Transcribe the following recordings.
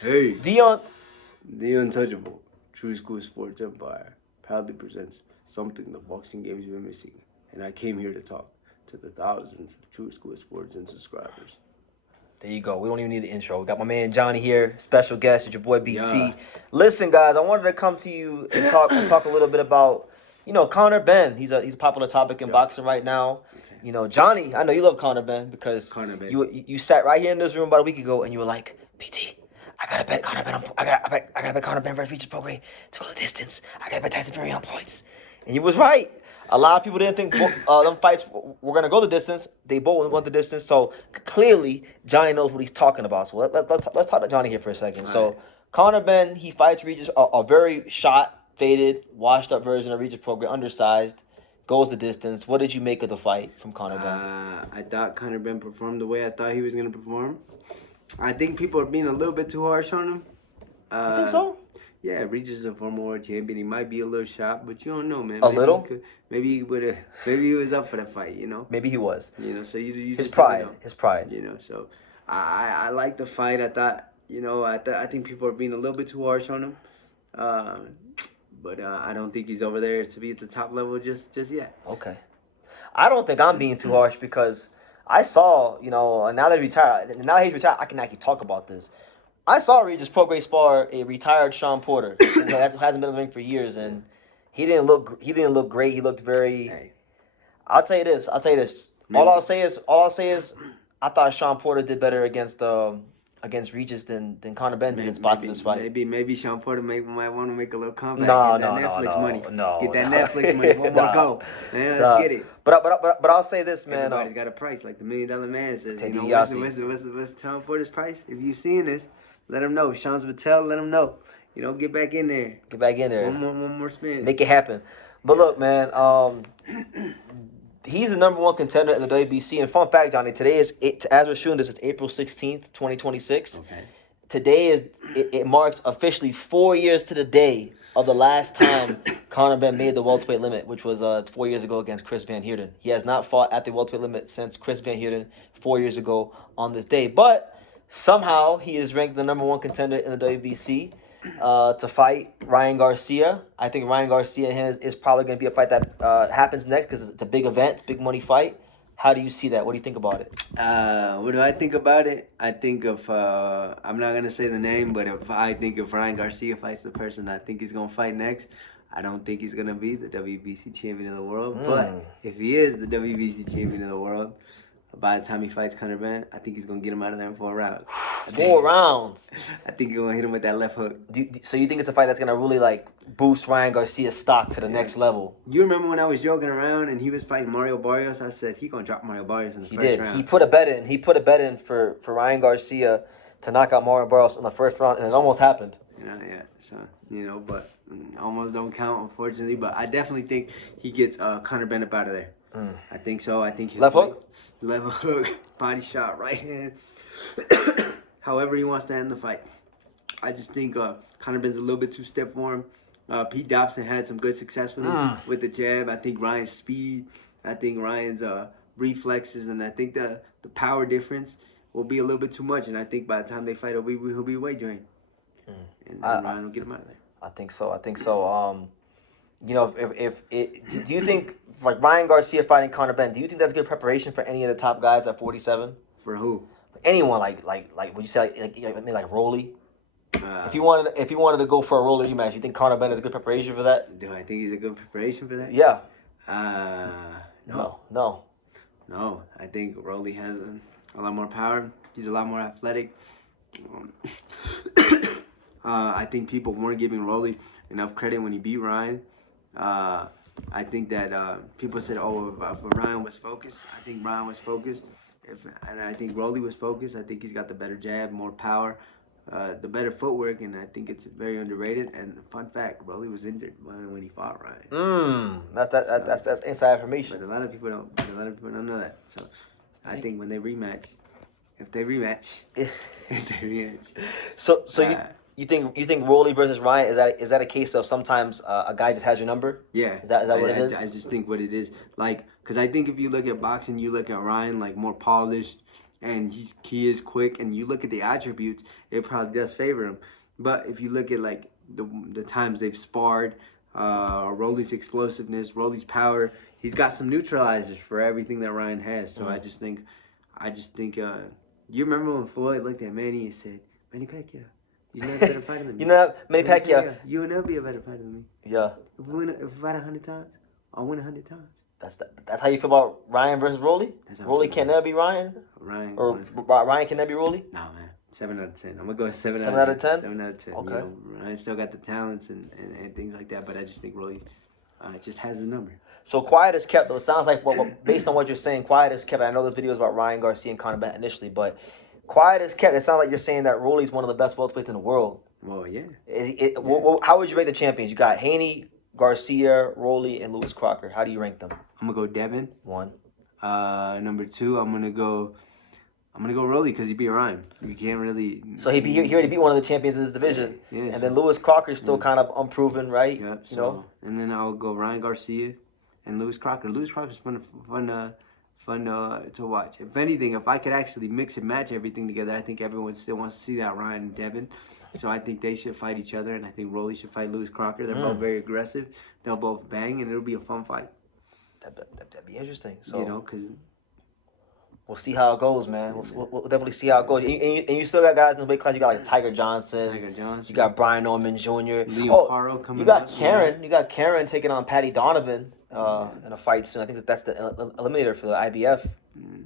Hey, Dion, the untouchable True School Sports Empire proudly presents something the boxing game's been missing, and I came here to talk to the thousands of True School Sports and subscribers. there you go. We don't even need the intro. We got my man Jony here, special guest, it's your boy Yeah, BT. Listen, guys, I wanted to come to you and talk a little bit about, Conor Benn. He's a popular topic in yeah. boxing right now. Okay. Johnny, I know you love Conor Benn because Conor Benn. you sat right here in this room about a week ago and you were like, BT, I gotta bet Conor Benn. I gotta bet Conor Benn versus Regis Prograis to go the distance. I gotta bet Tyson Fury on points, and you was right. A lot of people didn't think them fights were gonna go the distance. They both went the distance. So clearly, Johnny knows what he's talking about. So let's talk to Johnny here for a second. All So right. Conor Benn, he fights Regis, a very shot, faded, washed up version of Regis Prograis, undersized, goes the distance. What did you make of the fight from Conor Benn? I thought Conor Benn performed the way I thought he was gonna perform. I think people are being a little bit too harsh on him. You think so? Yeah, Regis is a former world champion. He might be a little shot, but you don't know, man. A Maybe little? maybe he would have. Maybe he was up for the fight. Maybe he was. So you His just never pride. know. His pride. So I like the fight. I thought, I think people are being a little bit too harsh on him. Uh, but I don't think he's over there to be at the top level just yet. Okay. I don't think I'm being too harsh because I saw, now that he's retired, I can actually talk about this. I saw Regis Prograis spar a retired Sean Porter who hasn't been in the ring for years, and he didn't look great. He looked very. Hey, I'll tell you this. maybe, All I'll say is, I thought Sean Porter did better against Regis than Conor Benn did in spots in this fight. maybe Sean Porter might want to make a little comeback. No, Get that no, no, Netflix no, money. no, Get that no. Netflix money. One more Nah, go. Man, nah. let's get it. But I'll say this, man. Everybody's got a price, like the $1 Million Man says. Ted What's Sean Porter's price? If you seeing this, let him know. Sean's Patel, let him know. Get back in there. Get back in there. One more spin. Make it happen. But look, man, he's the number one contender in the WBC. And fun fact, Johnny, as we're shooting this, it's April 16th, 2026. Okay. Today it marks officially 4 years to the day of the last time Conor Benn made the welterweight limit, which was 4 years ago against Chris Van Heerden. He has not fought at the welterweight limit since Chris Van Heerden 4 years ago on this day. But somehow he is ranked the number one contender in the WBC to fight Ryan Garcia. I think Ryan Garcia and him is probably going to be a fight that happens next because it's a big event, it's a big money fight. How do you see that? What do you think about it? What do I think about it? I think of I'm not gonna say the name, but if Ryan Garcia fights the person I think he's gonna fight next, I don't think he's gonna be the WBC champion of the world. But if he is the WBC champion of the world, by the time he fights Conor Benn, I think he's gonna get him out of there in 4 rounds. 4 rounds. I think he's gonna hit him with that left hook. So you think it's a fight that's gonna really boost Ryan Garcia's stock to the next level? You remember when I was joking around and he was fighting Mario Barrios? I said he gonna drop Mario Barrios in the first round. He put a bet in. He put a bet in for Ryan Garcia to knock out Mario Barrios in the first round, and it almost happened. Yeah. So but almost don't count, unfortunately. But I definitely think he gets Conor Benn up out of there. I think so. I think his left hook, body shot, right hand. However he wants to end the fight. I just think Conor Benn's a little bit too stiff for him. Pete Dobson had some good success with him with the jab. I think Ryan's speed, I think Ryan's reflexes, and I think the power difference will be a little bit too much. And I think by the time they fight, he'll be weight drained. And Ryan will get him out of there. I think so. Do you think Ryan Garcia fighting Conor Benn? Do you think that's good preparation for any of the top guys at 47? For who? Anyone would you say like Rolly? If you wanted to go for a roller rematch, you think Conor Benn is a good preparation for that? Do I think he's a good preparation for that? Yeah. No. No, I think Rolly has a lot more power. He's a lot more athletic. I think people weren't giving Rolly enough credit when he beat Ryan. I think that people said, if Ryan was focused, I think Ryan was focused. And I think Rolly was focused. I think he's got the better jab, more power, the better footwork, and I think it's very underrated. And fun fact, Rolly was injured when he fought Ryan. That's inside information. But a lot of people don't know that. So I think when they rematch, if they rematch. So you think Rolly versus Ryan is that a case of sometimes a guy just has your number? Yeah. Is that what it is? I just think what it is, because I think if you look at boxing, you look at Ryan more polished, and he is quick. And you look at the attributes, it probably does favor him. But if you look at like the times they've sparred, Rolly's explosiveness, Rolly's power, he's got some neutralizers for everything that Ryan has. So I just think, you remember when Floyd looked at Manny and said, "Manny Pacquiao, you're not a better fighter than me. Manny Pacquiao. You will never be a better fighter than me. Yeah. If we fight 100 times, I'll win 100 times." That's how you feel about Ryan versus Rolly? Rolly can never be Ryan? Ryan can never be Rolly? Nah, man. 7 out of 10. I'm gonna go 7 out of 10. 7 out of 10. Okay. You know, Ryan still got the talents and things like that, but I just think Rolly just has the number. So quiet is kept, though. It sounds like, based on what you're saying, quiet is kept. I know this video is about Ryan Garcia and Conor Benn initially, but quiet is kept. It sounds like you're saying that Rolly's one of the best welterweights in the world. Well, yeah. How would you rate the champions? You got Haney, Garcia, Rolly, and Lewis Crocker. How do you rank them? I'm gonna go Devin. 1. Number 2, I'm gonna go Rolly because he beat Ryan. You can't really. So he already beat one of the champions in this division. Yeah, and then Lewis Crocker's still kind of unproven, right? Yep. You know. And then I'll go Ryan Garcia and Lewis Crocker. Lewis Crocker's fun to watch. If anything, if I could actually mix and match everything together, I think everyone still wants to see that Ryan and Devin. So I think they should fight each other, and I think Rolly should fight Lewis Crocker. They're both very aggressive. They'll both bang, and it'll be a fun fight. That'd be interesting. So, you know, because we'll see how it goes, man. We'll definitely see how it goes. And you still got guys in the weight class. You got like Tiger Johnson. You got Brian Norman Jr. Leo coming. You got Karen. You got Karen taking on Patty Donovan in a fight soon. I think that's the eliminator for the IBF.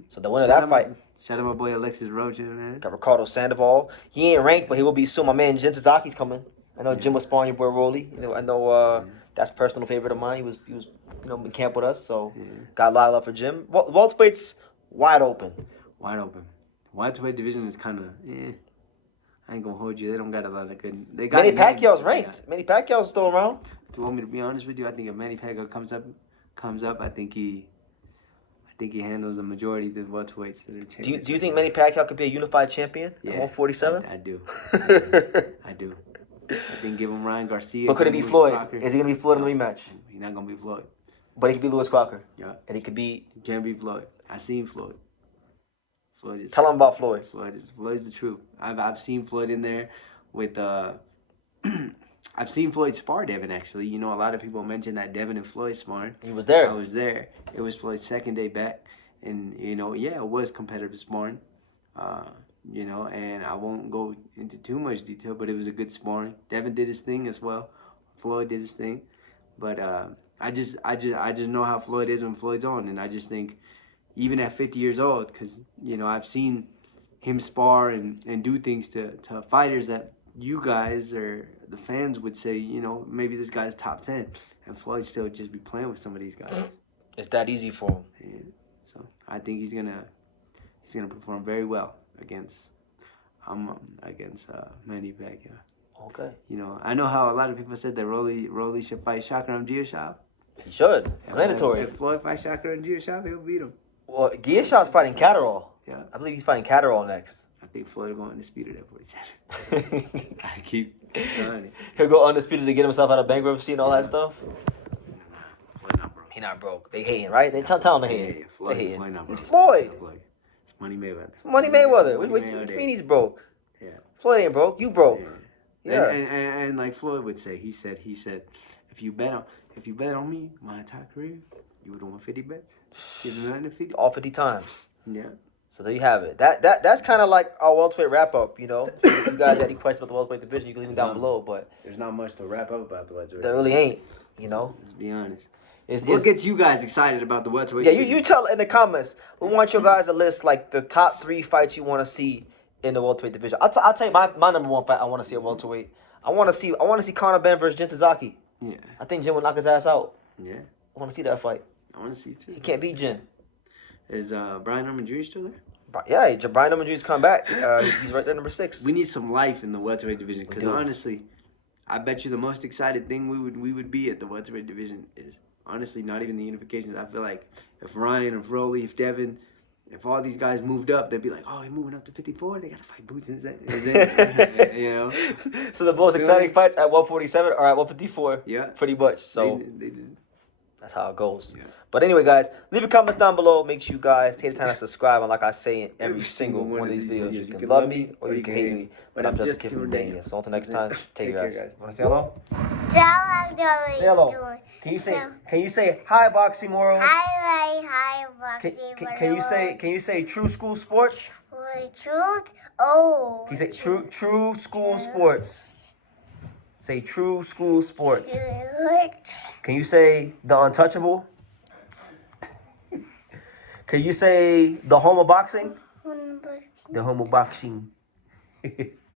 So the winner of that fight. Shout out my boy Alexis Rocha, man. Got Ricardo Sandoval. He ain't ranked, but he will be soon. My man Jin Sasaki's coming. I know Jim was sparring your boy Rolly. I know that's a personal favorite of mine. He was in camp with us, so got a lot of love for Jim. Welterweight's wide open. Wide open. Welterweight division is kind of I ain't gonna hold you. They don't got a lot of good. They got Manny Pacquiao's ranked. Yeah. Manny Pacquiao's still around. If you want me to be honest with you, I think if Manny Pacquiao comes up, I think he handles the majority of the welterweights that are champions. Do you think Manny Pacquiao could be a unified champion at 147? I do. I do. I think give him Ryan Garcia. But could it be Floyd? Is he gonna be Floyd in the rematch? He's not gonna be Floyd. But he could be Lewis Crocker. Yeah. And he could be. He can't be Floyd. I seen Floyd. Tell him about Floyd. Floyd's the truth. I've seen Floyd in there with I've seen Floyd spar Devin, actually. You know, a lot of people mention that Devin and Floyd sparring. He was there. I was there. It was Floyd's second day back. And, you know, yeah, it was competitive sparring. You know, and I won't go into too much detail, but it was a good sparring. Devin did his thing as well. Floyd did his thing. But I just know how Floyd is when Floyd's on. And I just think, even at 50 years old, because, you know, I've seen him spar and do things to fighters that you guys or the fans would say, you know, maybe this guy's top 10, and Floyd still just be playing with some of these guys. It's that easy for him. And so I think he's gonna perform very well against Manny Pacquiao. Okay. You know, I know how a lot of people said that Rolly should fight Shakram Giyashov. He should. It's mandatory. If Floyd fights Shakram Giyashov, he'll beat him. Well, Giyashov's fighting Catterall. Yeah. I believe he's fighting Catterall next. I think Floyd will go undisputed at 47. I keep trying it. He'll go undisputed to get himself out of bankruptcy and all that stuff. Floyd not broke. He not broke. They hating, right? They tell him they hating. Yeah, Floyd, they hating. Floyd not broke. It's Floyd. It's Money Mayweather. It's Money Mayweather. What do you mean he's broke? Yeah. Floyd ain't broke. You broke. Yeah. And like Floyd would say, he said, if you bet on me my entire career, you would win 50 bets. Give me 150. All 50 times. Yeah. So there you have it. That's kind of like our welterweight wrap up, you know. If you guys have any questions about the welterweight division, you can leave them down below. But there's not much to wrap up about the welterweight. There really ain't, you know. Let's be honest. What gets you guys excited about the welterweight division? Yeah, you tell in the comments. We want you guys to list like the top 3 fights you want to see in the welterweight division. I'll tell you my number 1 fight I want to see at welterweight. I want to see Conor Benn versus Jin Sasaki. Yeah. I think Jin would knock his ass out. Yeah. I want to see that fight. I want to see it too. He can't beat Jin. Is Brian Norman Jr. still there? Yeah, Brian Norman Jr.'s come back. He's right there, number 6. We need some life in the welterweight division because honestly, I bet you the most excited thing we would be at the welterweight division is honestly not even the unifications. I feel like if Ryan, if Rolly, if Devin, if all these guys moved up, they'd be like, oh, they're moving up to 54. They got to fight Boots and Zane. You know? So the most exciting fights at 147 or at 154? Yeah. Pretty much. So they did. That's how it goes. Yeah. But anyway, guys, leave your comments down below. Make sure you guys take the time to subscribe. And like I say in every single one of these videos, you can love me or you can hate me. But I'm just a kid from Dania. So until next time, take care, guys. Want to say hello? Say hello. Can you say hi, boxing world? Hi, boxing world. Can you say true school sports? Truth? Oh. Can you say true school sports? Say true school sports. Can you say the untouchable? Can you say the home of boxing? The home of boxing.